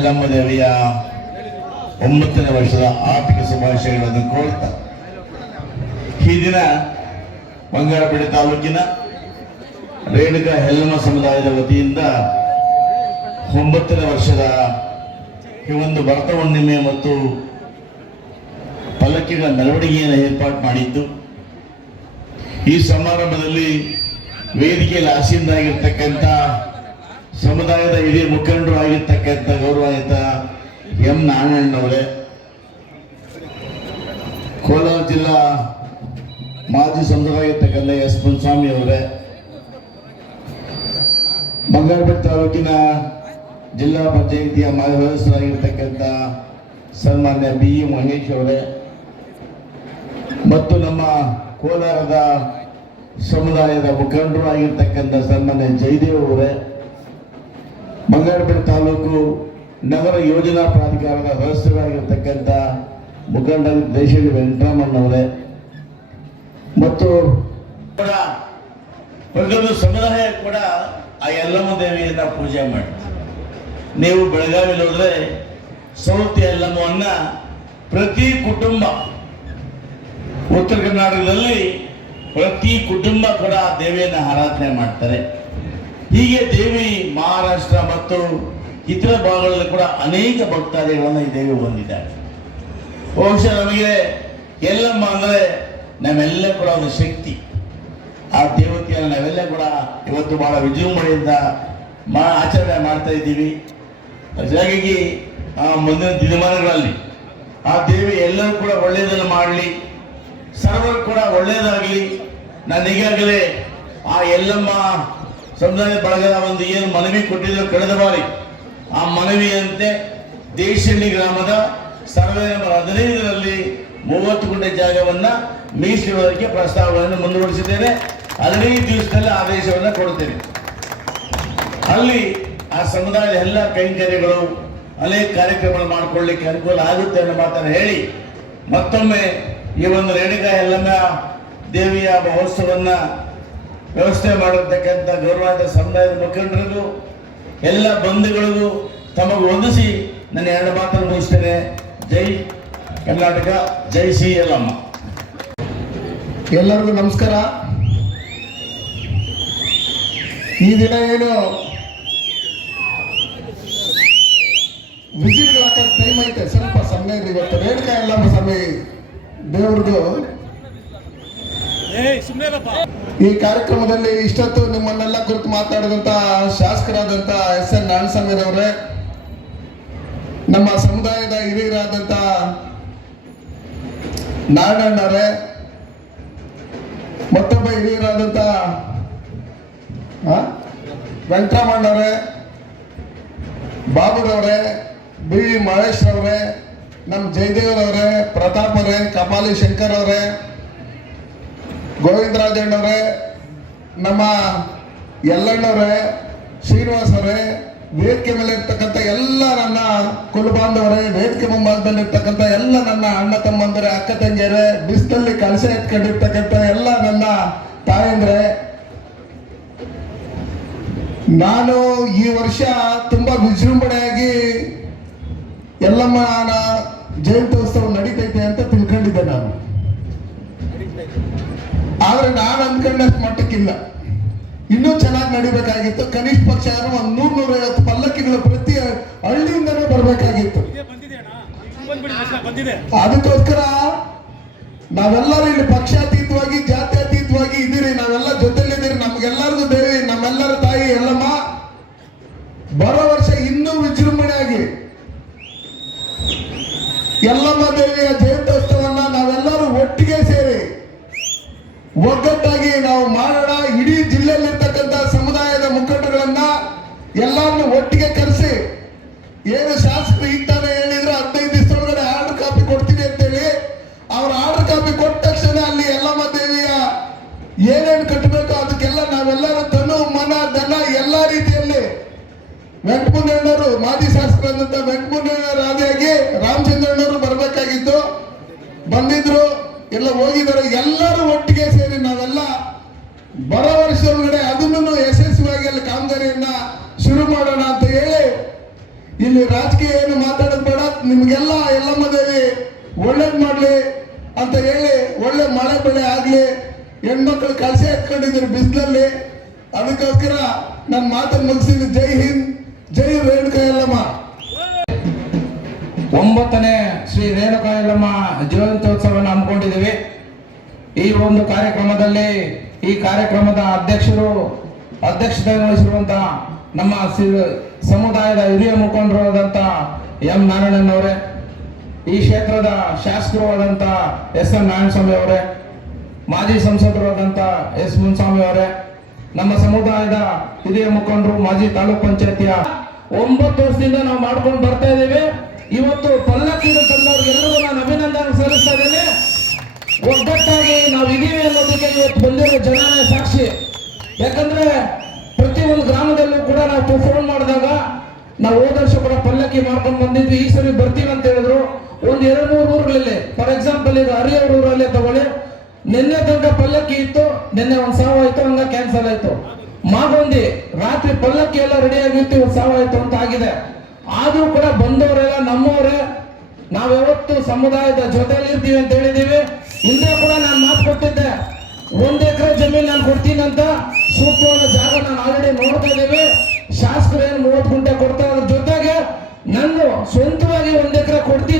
ಯಲ್ಲಮ್ಮ ದೇವಿಯ ಒಂಬತ್ತನೇ ವರ್ಷದ ಆರ್ಥಿಕ ಶುಭಾಶಯಗಳನ್ನು ಕೋರ್ತಾ, ಈ ದಿನ ಬಂಗಾರಪೇಟೆ ತಾಲೂಕಿನ ರೇಣುಕಾ ಹೆಲ್ಲಮ್ಮ ಸಮುದಾಯದ ವತಿಯಿಂದ ಒಂಬತ್ತನೇ ವರ್ಷದ ಈ ಒಂದು ಭರತ ಹುಣ್ಣಿಮೆ ಮತ್ತು ಪಲ್ಲಕ್ಕಿಗಳ ಮೆರವಣಿಗೆಯನ್ನು ಏರ್ಪಾಡು ಮಾಡಿದ್ದು, ಈ ಸಮಾರಂಭದಲ್ಲಿ ವೇದಿಕೆಯಲ್ಲಿ ಆಸೀನರಾಗಿರ್ತಕ್ಕಂಥ ಸಮುದಾಯದ ಹಿರಿಯ ಮುಖಂಡರು ಆಗಿರ್ತಕ್ಕಂಥ ಗೌರವಾನ್ವಿತ ಎಂ ನಾರಾಯಣನವರೇ. ಕೋಲಾರ ಜಿಲ್ಲಾ ಮಾಜಿ ಸಂಸದರಾಗಿರ್ತಕ್ಕಂಥ ಎಸ್ ಸ್ವಾಮಿ ಅವರೇ. ಬಂಗಾರಪೇಟೆ ತಾಲೂಕಿನ ಜಿಲ್ಲಾ ಪಂಚಾಯಿತಿಯ ಮಾಜಿ ಸದಸ್ಯರಾಗಿರ್ತಕ್ಕಂಥ ಸನ್ಮಾನ್ಯ ಬಿ ಇ ಮಹೇಶ್ ಅವರೇ. ಮತ್ತು ನಮ್ಮ ಕೋಲಾರದ ಸಮುದಾಯದ ಮುಖಂಡರು ಆಗಿರ್ತಕ್ಕಂಥ ಸನ್ಮಾನ್ಯ ಜಯದೇವ್ ಅವರೇ. ಬಂಗಾರಪೇಟೆ ತಾಲೂಕು ನಗರ ಯೋಜನಾ ಪ್ರಾಧಿಕಾರದ ಸದಸ್ಯರಾಗಿರ್ತಕ್ಕಂಥ ಮುಖಂಡ ದೇಶಳಿ ವೆಂಕಟರಾಮಣ್ಣವರೇ. ಮತ್ತು ಕೂಡ ಪ್ರತಿಯೊಂದು ಸಮುದಾಯ ಕೂಡ ಆ ಯಲ್ಲಮ್ಮ ದೇವಿಯನ್ನ ಪೂಜೆ ಮಾಡ್ತಾರೆ. ನೀವು ಬೆಳಗಾವಿಯಲ್ಲಿ ಹೋದ್ರೆ ಸೌತಿ ಯಲ್ಲಮ್ಮವನ್ನ ಪ್ರತಿ ಕುಟುಂಬ ಉತ್ತರ ಕರ್ನಾಟಕದಲ್ಲಿ ಪ್ರತಿ ಕುಟುಂಬ ಕೂಡ ಆ ದೇವಿಯನ್ನು ಆರಾಧನೆ ಮಾಡ್ತಾರೆ. ಹೀಗೆ ದೇವಿ ಮಹಾರಾಷ್ಟ್ರ ಮತ್ತು ಇತರ ಭಾಗಗಳಲ್ಲಿ ಕೂಡ ಅನೇಕ ಭಕ್ತಾದಿಗಳನ್ನು ಈ ದೇವಿ ಹೊಂದಿದ್ದಾರೆ. ಬಹುಶಃ ನಮಗೆ ಎಲ್ಲಮ್ಮ ಅಂದರೆ ನಮ್ಮೆಲ್ಲ ಕೂಡ ಒಂದು ಶಕ್ತಿ. ಆ ದೇವತೆಯನ್ನು ನಾವೆಲ್ಲ ಕೂಡ ಇವತ್ತು ಬಹಳ ವಿಜೃಂಭಣೆಯಿಂದ ಮಾ ಆಚರಣೆ ಮಾಡ್ತಾ ಇದ್ದೀವಿ. ಹಾಗಾಗಿ ಆ ಮುಂದಿನ ದಿನಮಾನಗಳಲ್ಲಿ ಆ ದೇವಿ ಎಲ್ಲರೂ ಕೂಡ ಒಳ್ಳೆಯದನ್ನು ಮಾಡಲಿ. ಸರ್ವರು ಕೂಡ ಒಳ್ಳೆಯದಾಗಲಿ ನಾನು ಈಗಾಗಲೇ ಆ ಎಲ್ಲಮ್ಮ ಸಮುದಾಯ ಬಳಗದ ಒಂದು ಏನು ಮನವಿ ಕೊಟ್ಟಿದ್ರು ಕಳೆದ ಬಾರಿ ಆ ಮನವಿಯಂತೆ ದೇಶಹಳ್ಳಿ ಗ್ರಾಮದ ಸರ್ವೆ ನಂಬರ್ ಹದಿನೈದರಲ್ಲಿ ಮೂವತ್ತು ಗುಂಟೆ ಜಾಗವನ್ನ ಮೀಸಲಿಡುವುದಕ್ಕೆ ಪ್ರಸ್ತಾವವನ್ನು ಮುಂದುವರಿಸಿದ್ದೇನೆ. ಹದಿನೈದು ದಿವಸದಲ್ಲಿ ಆದೇಶವನ್ನು ಕೊಡುತ್ತೇನೆ. ಅಲ್ಲಿ ಆ ಸಮುದಾಯದ ಎಲ್ಲ ಕೈಂಕರ್ಯಗಳು ಅನೇಕ ಕಾರ್ಯಕ್ರಮಗಳು ಮಾಡಿಕೊಳ್ಳಿಕ್ಕೆ ಅನುಕೂಲ ಆಗುತ್ತೆ ಅನ್ನೋ ಮಾತನ್ನು ಹೇಳಿ ಮತ್ತೊಮ್ಮೆ ಈ ಒಂದು ರೇಣುಕಾ ಎಲ್ಲಮ್ಮ ದೇವಿಯ ಮಹೋತ್ಸವನ್ನ ವ್ಯವಸ್ಥೆ ಮಾಡಿರ್ತಕ್ಕಂಥ ಗೌರವಾದ ಸಮುದಾಯದ ಮುಖಂಡರಿಗೂ, ಎಲ್ಲ ಬಂಧುಗಳಿಗೂ ತಮಗೆ ಹೊಂದಿಸಿ ನನ್ನ ಎರಡು ಮಾತನ್ನು ಮುಗಿಸ್ತೇನೆ. ಜೈ ಕರ್ನಾಟಕ, ಜೈ ಸಿ ಎಲ್ಲಮ್ಮ ಎಲ್ಲರಿಗೂ ನಮಸ್ಕಾರ. ಈ ದಿನ ಏನು? ವಿಸಿಟ್ಗಳು ಟೈಮ್ ಐತೆ. ಸ್ವಲ್ಪ ಸಮಯ ಇದೆ ಇವತ್ತು. ರೇಣುಕಾ ಎಲ್ಲಮ್ಮ ಸಮಯ ದೇವ್ರದ್ದು. ಈ ಕಾರ್ಯಕ್ರಮದಲ್ಲಿ ಇಷ್ಟೊತ್ತು ನಿಮ್ಮನ್ನೆಲ್ಲ ಕುರಿತು ಮಾತಾಡಿದಂತ ಶಾಸಕರಾದಂತ ಎಸ್ ಎನ್ ನಾರಾಯಣಸ್ವಾಮಿರವರೇ ನಮ್ಮ ಸಮುದಾಯದ ಹಿರಿಯರಾದಂತ ನಾರಾಯಣರೇ ಮತ್ತೊಬ್ಬ ಹಿರಿಯರಾದಂತ ವೆಂಕಟರಮಣ್ಣವರೇ ಬಾಬುರವರೇ ಬಿ ಮಹೇಶ್ ಅವರೇ ನಮ್ಮ ಜಯದೇವ್ರವರೇ, ಪ್ರತಾಪ್ ಅವರೇ, ಕಪಾಲಿ ಶಂಕರ್ ಅವರೇ ಗೋವಿಂದರಾಜಣ್ಣವರೇ, ನಮ್ಮ ಯಲ್ಲಣ್ಣವ್ರೆ ಶ್ರೀನಿವಾಸ್ ಅವರೇ ವೇದಿಕೆ ಮೇಲೆ ಇರ್ತಕ್ಕಂಥ ಎಲ್ಲ ನನ್ನ ಕುಲಬಾಂಧವರೇ ವೇದಿಕೆ ಮುಂಭಾಗದಲ್ಲಿ ಇರ್ತಕ್ಕಂಥ ಎಲ್ಲ ನನ್ನ ಅಣ್ಣ ತಮ್ಮಂದರೆ, ಅಕ್ಕ ತಂಗಿಯರೇ, ಬಿಸಿಲಲ್ಲಿ ಕಲಸ ಎತ್ಕೊಂಡಿರ್ತಕ್ಕಂಥ ಎಲ್ಲ ನನ್ನ ತಾಯಂದ್ರೆ, ನಾನು ಈ ವರ್ಷ ತುಂಬಾ ವಿಜೃಂಭಣೆಯಾಗಿ ಎಲ್ಲಮ್ಮನ ಜಯಂತ್ಯೋತ್ಸವ ಮಟ್ಟಕ್ಕಿಲ್ಲ ಇನ್ನೂ ಚೆನ್ನಾಗಿ ನಡಿಬೇಕಾಗಿತ್ತು. ಕನಿಷ್ಠ ಪಕ್ಷ ಒಂದ್ ನೂರ್ ನೂರೈವತ್ತು ಪಲ್ಲಕ್ಕಿಗಳು ಪ್ರತಿ ಹಳ್ಳಿಯಿಂದನೇ ಬರ್ಬೇಕಾಗಿತ್ತು. ಅದಕ್ಕೋಸ್ಕರ ನಾವೆಲ್ಲರೂ ಇಲ್ಲಿ ಪಕ್ಷಾತೀತವಾಗಿ ಜಾತ್ಯತೀತವಾಗಿ ಇದ್ದೀರಿ. ನಾವೆಲ್ಲ ಜೊತೆಲಿದ್ದೀರಿ ನಮ್ಗೆಲ್ಲರಿಗೂ ದೇವಿ ನಮ್ಮೆಲ್ಲರ ತಾಯಿ ಎಲ್ಲಮ್ಮ. ಬರೋ ವರ್ಷ ಇನ್ನೂ ವಿಜೃಂಭಣೆಯಾಗಿ. ಎಲ್ಲಮ್ಮ ದೇವಿಯ ಜಯಂತ್ಯೋತ್ಸವನ್ನ ನಾವೆಲ್ಲರೂ ಒಟ್ಟಿಗೆ ಸೇರಿ ಒಗ್ಗಟ್ಟಾಗಿ ಏನೇನು ಕಟ್ಟಬೇಕು ಅದಕ್ಕೆಲ್ಲ ನಾವೆಲ್ಲರ ತನು, ಮನ, ಧನ ಎಲ್ಲ ರೀತಿಯಲ್ಲಿ ವೆಂಕಟಮುಂಡಣ್ಣವರು ಮಾಜಿ ಶಾಸಕರಾದಂತ ವೆಂಕಟಮುಂಡಣ್ಣವರ ಆದಿಯಾಗಿ ರಾಮಚಂದ್ರಣ್ಣವರು ಬರಬೇಕಾಗಿತ್ತು. ಬಂದಿದ್ರು, ಎಲ್ಲ ಹೋಗಿದ್ದಾರೆ. ಎಲ್ಲರೂ ಒಟ್ಟಿಗೆ ಸೇರಿ ನಾವೆಲ್ಲ ಬರ ವರ್ಷ ಒಳಗಡೆ ಅದನ್ನು ಯಶಸ್ವಿಯಾಗಿ ಅಲ್ಲಿ ಕಾಮಗಾರಿಯನ್ನ ಶುರು ಮಾಡೋಣ ಅಂತ ಹೇಳಿ ಇಲ್ಲಿ ರಾಜಕೀಯ ಏನು ಮಾತಾಡೋದು ಬೇಡ. ನಿಮ್ಗೆಲ್ಲ ಎಲ್ಲಮ್ಮ ದೇವಿ ಒಳ್ಳೇದ್ ಮಾಡ್ಲಿ ಅಂತ ಹೇಳಿ ಒಳ್ಳೆ ಮಳೆ ಬೆಳೆ ಆಗ್ಲಿ ಹೆಣ್ಮಕ್ಳು ಕಲಸೆ ಎತ್ಕೊಂಡಿದ್ರು ಬಿಸಿಲಲ್ಲಿ. ಅದಕ್ಕೋಸ್ಕರ ನನ್ನ ಮಾತನ್ನು ಮುಗಿಸಿದ್ರು ಜೈ ಹಿಂದ್, ಜೈ ರೇಣುಕಾ ಯಲ್ಲಮ್ಮ ಒಂಬತ್ತನೇ ಶ್ರೀ ರೇಣುಕಾ ಯಲ್ಲಮ್ಮ ಜಯಂತ್ಯೋತ್ಸವವನ್ನು ಈ ಒಂದು ಕಾರ್ಯಕ್ರಮದಲ್ಲಿ ಈ ಕಾರ್ಯಕ್ರಮದ ಅಧ್ಯಕ್ಷರು ಅಧ್ಯಕ್ಷತೆ ವಹಿಸಿರುವಂತಹ ನಮ್ಮ ಸಮುದಾಯದ ಹಿರಿಯ ಮುಖಂಡರು ಆದಂತ ಎಂ ನಾರಾಯಣನವರೇ ಈ ಕ್ಷೇತ್ರದ ಶಾಸಕರು ಆದಂತ ಎಸ್ ಎನ್ ನಾರಾಯಣಸ್ವಾಮಿ ಅವರೇ ಮಾಜಿ ಸಂಸದರಾದಂಥ ಎಸ್ ಮುನ್ಸ್ವಾಮಿ ಅವರೇ, ನಮ್ಮ ಸಮುದಾಯದ ಹಿರಿಯ ಮುಖಂಡರು, ಮಾಜಿ ತಾಲೂಕ್ ಪಂಚಾಯತಿಯ ಒಂಬತ್ತು ವರ್ಷದಿಂದ ನಾವು ಮಾಡ್ಕೊಂಡು ಬರ್ತಾ ಇದ್ದೀವಿ. ಇವತ್ತು ಪಲ್ಲಕ್ಕಿ ತಂದವ್ರಿಗೆಲ್ಲರಿಗೂ ನಾನು ಅಭಿನಂದನೆ ಸಲ್ಲಿಸ್ತಾ ಇದ್ದೀನಿ. ಒಗ್ಗಟ್ಟಾಗಿ ನಾವು ಇದೀವಿ ಅನ್ನೋದಕ್ಕೆ ಇವತ್ತು ಬಂದಿರೋ ಜನಾನೇ ಸಾಕ್ಷಿ. ಯಾಕಂದ್ರೆ ಪ್ರತಿ ಒಂದು ಗ್ರಾಮದಲ್ಲೂ ಕೂಡ ನಾವು ಫೋನ್ ಮಾಡಿದಾಗ ನಾವು ಹೋದ ವರ್ಷ ಕೂಡ ಪಲ್ಲಕ್ಕಿ ಮಾಡ್ಕೊಂಡು ಬಂದಿದ್ವಿ. ಈ ಸರಿ ಬರ್ತೀವಿ ಅಂತ ಹೇಳಿದ್ರು. ಒಂದು ಎರಡು ಮೂರು ಊರುಗಳಲ್ಲಿ ಫಾರ್ ಎಕ್ಸಾಂಪಲ್ ಈಗ ಹರಿಯವ್ರ ತಗೊಳ್ಳಿ. ನಿನ್ನೆ ತನಕ ಪಲ್ಲಕ್ಕಿ ಇತ್ತು, ನಿನ್ನೆ ಒಂದ್ ಸಾವು ಆಯ್ತು, ಹಂಗ ಕ್ಯಾನ್ಸಲ್ ಆಯ್ತು. ಮಾಗೊಂದಿ, ರಾತ್ರಿ ಪಲ್ಲಕ್ಕಿ ಎಲ್ಲ ರೆಡಿ ಆಗಿತ್ತು ಇವತ್ತು ಸಾವು ಆಯ್ತು ಅಂತ ಆಗಿದೆ. ಆದ್ರೂ ಕೂಡ ಬಂದವರೆಲ್ಲ ನಮ್ಮವರೇ, ನಾವ್ ಯಾವತ್ತು ಸಮುದಾಯದ ಜೊತೆಲಿ ಇರ್ತೀವಿ ಅಂತ ಹೇಳಿದೀವಿ. ಹಿಂದೆ ಕೂಡ ನಾನು ಮಾತು ಕೊಟ್ಟಿದ್ದೆ. ಒಂದ್ ಎಕರೆ ಜಮೀನ್ ನಾನು ಕೊಡ್ತೀನಿ ಅಂತ ಸೂಕ್ತವಾದ ಜಾಗ ನಾನು ಆಲ್ರೆಡಿ ನೋಡ್ತಾ ಇದ್ದೀವಿ ಶಾಸಕರು ಏನು ಮೂವತ್ತು ಗುಂಟೆ ಕೊಡ್ತಾ ಜೊತೆಗೆ ನನ್ನ ಸ್ವಂತವಾಗಿ ಒಂದ್ ಎಕರೆ ಕೊಡಿ